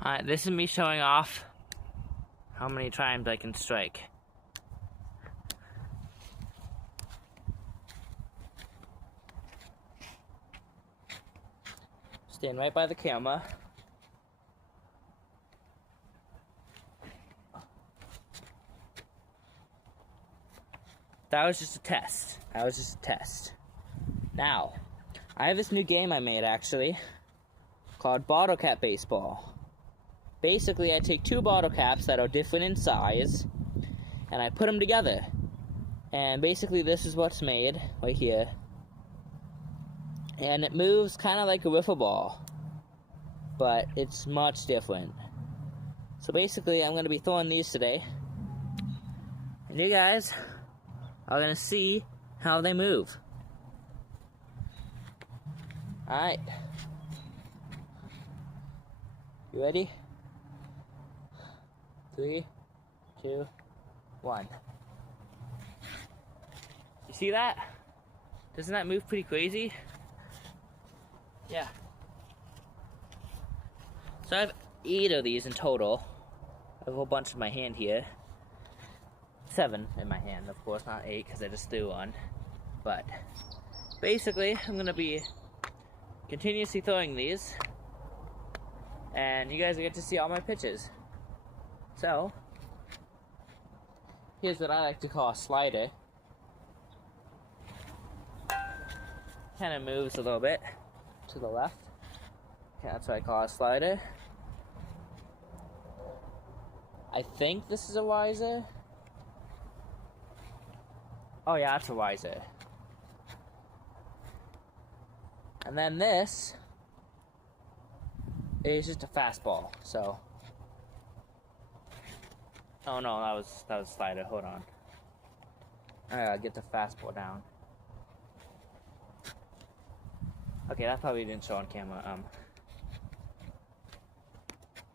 Alright, this is me showing off how many times I can strike. Stand right by the camera. That was just a test. Now, I have this new game I made actually called Bottle Cap Baseball. Basically, I take two bottle caps that are different in size and I put them together. And basically, this is what's made right here. And it moves kind of like a wiffle ball, but it's much different. So basically, I'm going to be throwing these today. And you guys are going to see how they move. Alright. You ready? 3, 2, 1. You see that? Doesn't that move pretty crazy? Yeah. So I have 8 of these in total. I have a whole bunch in my hand here. 7 in my hand, of course, not 8 because I just threw one. But basically, I'm gonna be continuously throwing these, and you guys will get to see all my pitches. So, here's what I like to call a slider. Kind of moves a little bit to the left. Okay, that's what I call a slider. I think this is a riser. Oh yeah, that's a riser. And then this is just a fastball, so. Oh no, that was a slider, hold on. I gotta get the fastball down. Okay, that probably didn't show on camera.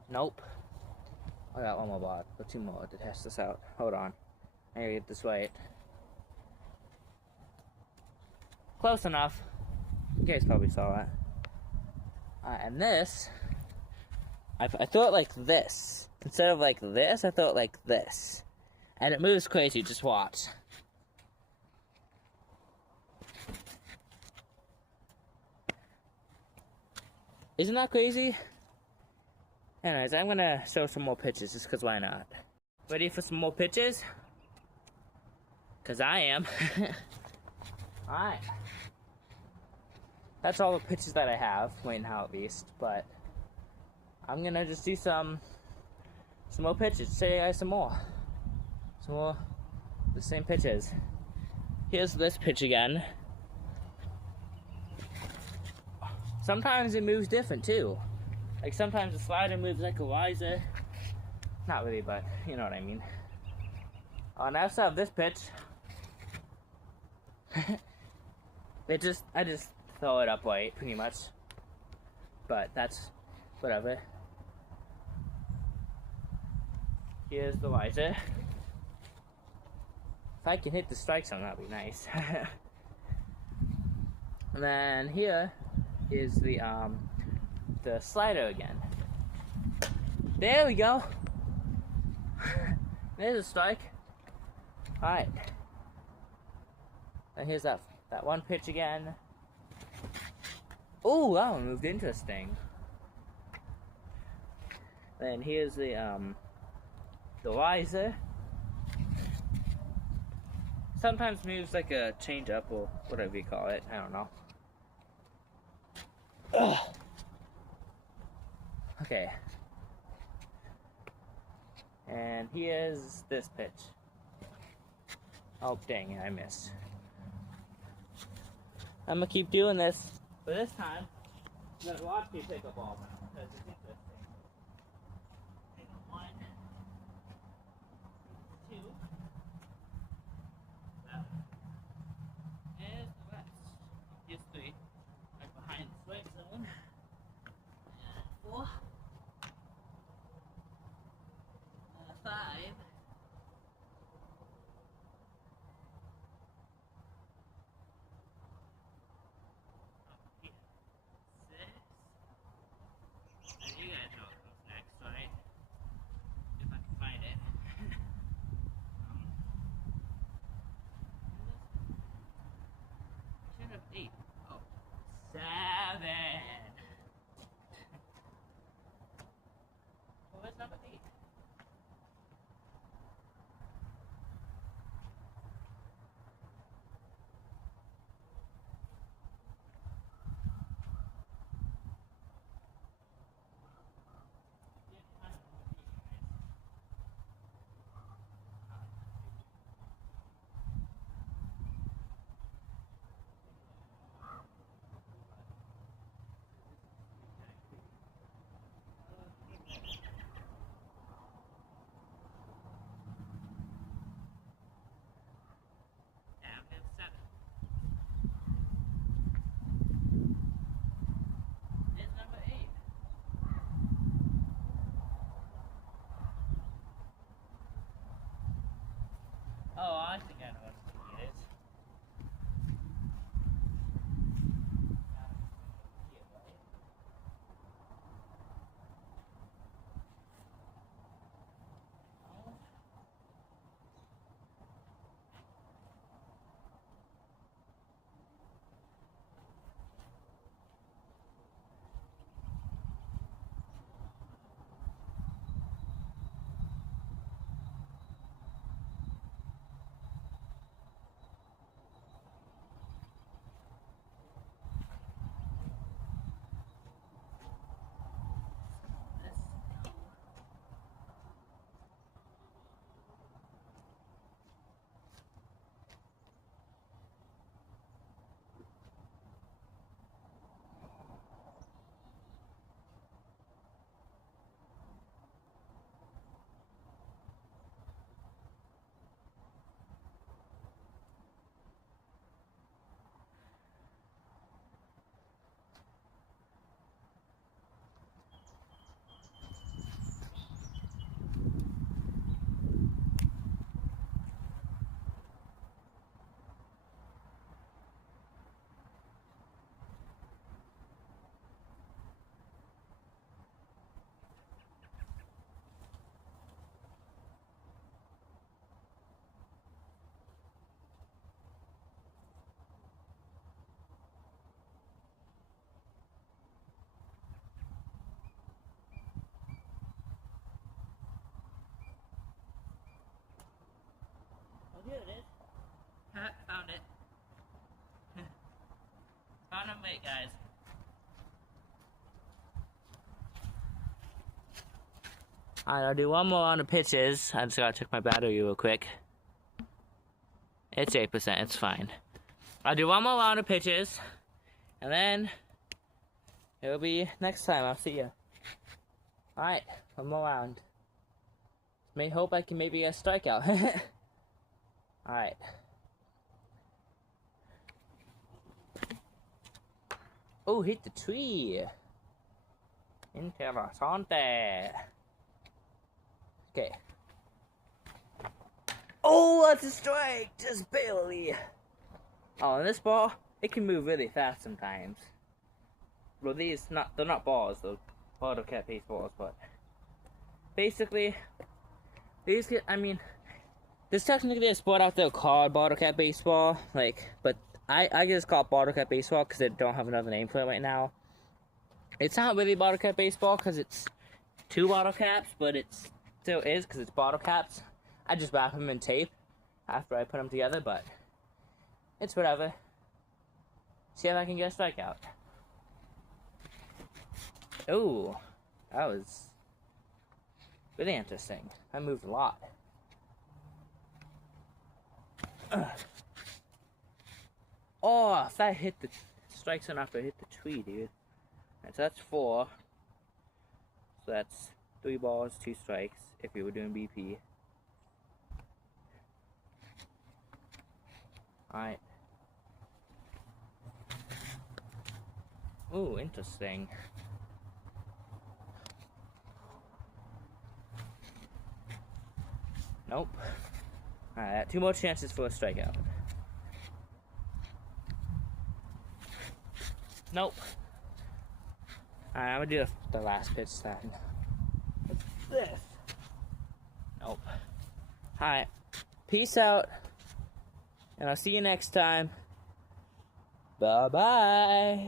Nope. I got one more ball, or 2 more to test this out. Hold on. I gotta get this right. Close enough. You guys probably saw that. And this, I throw it like this. Instead of like this, I throw it like this. And it moves crazy, just watch. Isn't that crazy? Anyways, I'm gonna show some more pitches just because why not? Ready for some more pitches? Because I am. Alright. That's all the pitches that I have, right now at least, but I'm gonna just do some more pitches, show you guys some more. Some more the same pitches. Here's this pitch again. Sometimes it moves different too. Like sometimes the slider moves like a riser. Not really, but you know what I mean. And I also have this pitch. I just throw it up right, pretty much. But that's whatever. Here's the riser. If I can hit the strike zone, that'd be nice. And then here is the slider again. There we go. There's a strike. Alright. And here's that one pitch again. Oh, that one moved interesting. Then here's the riser. Sometimes moves like a change up or whatever you call it. I don't know. Ugh. Okay. And here's this pitch. Oh dang it, I missed. I'm gonna keep doing this, but this time, I'm gonna watch me pick a ball because it's interesting. Hang on, 1, 2. There's the rest. Here's 3. Right behind the strike zone. 4. 5. 6. Wait, guys. Alright, I'll do one more on the pitches. I just gotta check my battery real quick. It's 8%, it's fine. I'll do one more round of pitches, and then it'll be next time. I'll see you. Alright, one more round. May hope I can maybe get a strikeout. Alright. Oh, hit the tree. Interessante. Okay. Oh, that's a strike! Just barely. Oh, and this ball, it can move really fast sometimes. Well, they're not balls, they're bottle cap baseballs, but basically, these get, I mean, there's technically a sport out there called bottle cap baseball, like, but I just call it bottle cap baseball because they don't have another name for it right now. It's not really bottle cap baseball because it's 2 bottle caps, but it still is because it's bottle caps. I just wrap them in tape after I put them together, but it's whatever. See if I can get a strikeout. Ooh, that was really interesting. I moved a lot. Ugh. Oh, if that hit the strikes enough to hit the tree, dude. Right, so that's 4. So that's 3 balls, 2 strikes if you were doing BP. Alright. Ooh, interesting. Nope. Alright, 2 more chances for a strikeout. Nope. Alright, I'm gonna do the last pitch then. What's this? Nope. Alright. Peace out. And I'll see you next time. Bye-bye.